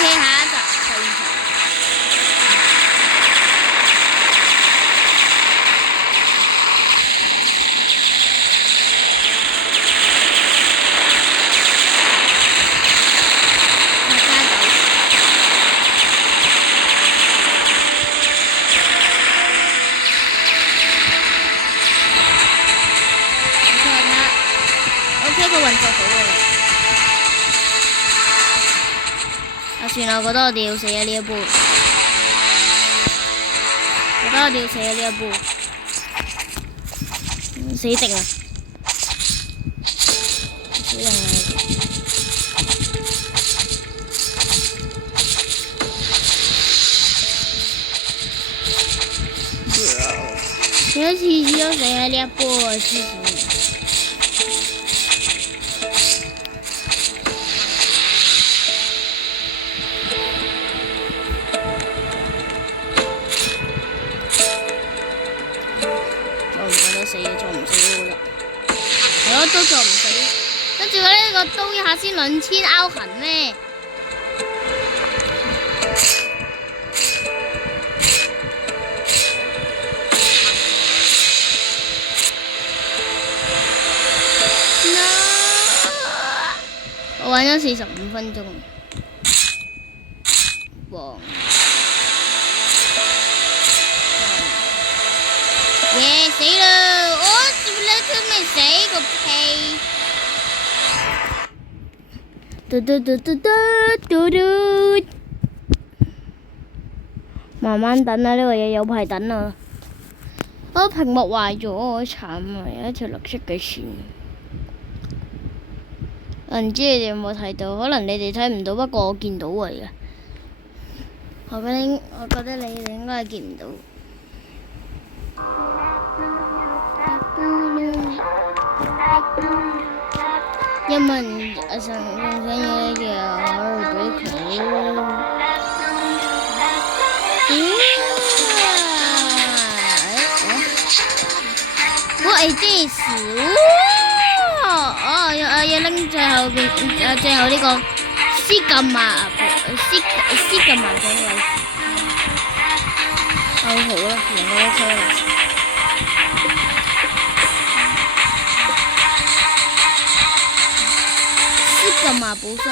OK，下一集廢除。OK，佢運作到㗎啦。算啦，我覺得我哋要死啊呢一步。我覺得我哋要死啊呢一步。死定啦！死定啦！有次次都死喺呢一波啊，師傅。死嘅，做唔死我覺得，係咯，都做唔死。跟住呢個刀一下先2000歐痕咩？No！ 我玩咗45分鐘。哇！耶！死啦！我佢咪死個屁！嘟嘟嘟嘟嘟嘟嘟，慢慢等啦，呢個嘢有排等啊！我屏幕壞咗，好慘啊！有一條綠色嘅線。唔知你哋有冇睇到？可能你哋睇唔到，不過我見到啊！我覺得你哋應該係見唔到。因為阿神用緊嘢嘅，我俾佢。What is this？ 哦，要拎最後呢個絲禁啊，絲禁啊，整嚟。好啦，連我都抽啦。絲禁啊，補傷。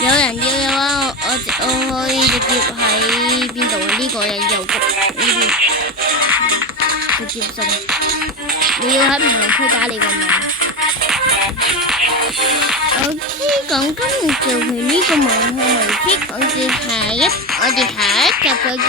有人要嘅話，我可以直接喺邊度？呢個人右谷呢邊直接送。你要喺評論區打你個名。OK， 咁今日就係呢個網絡遊戲，我哋下一集再見。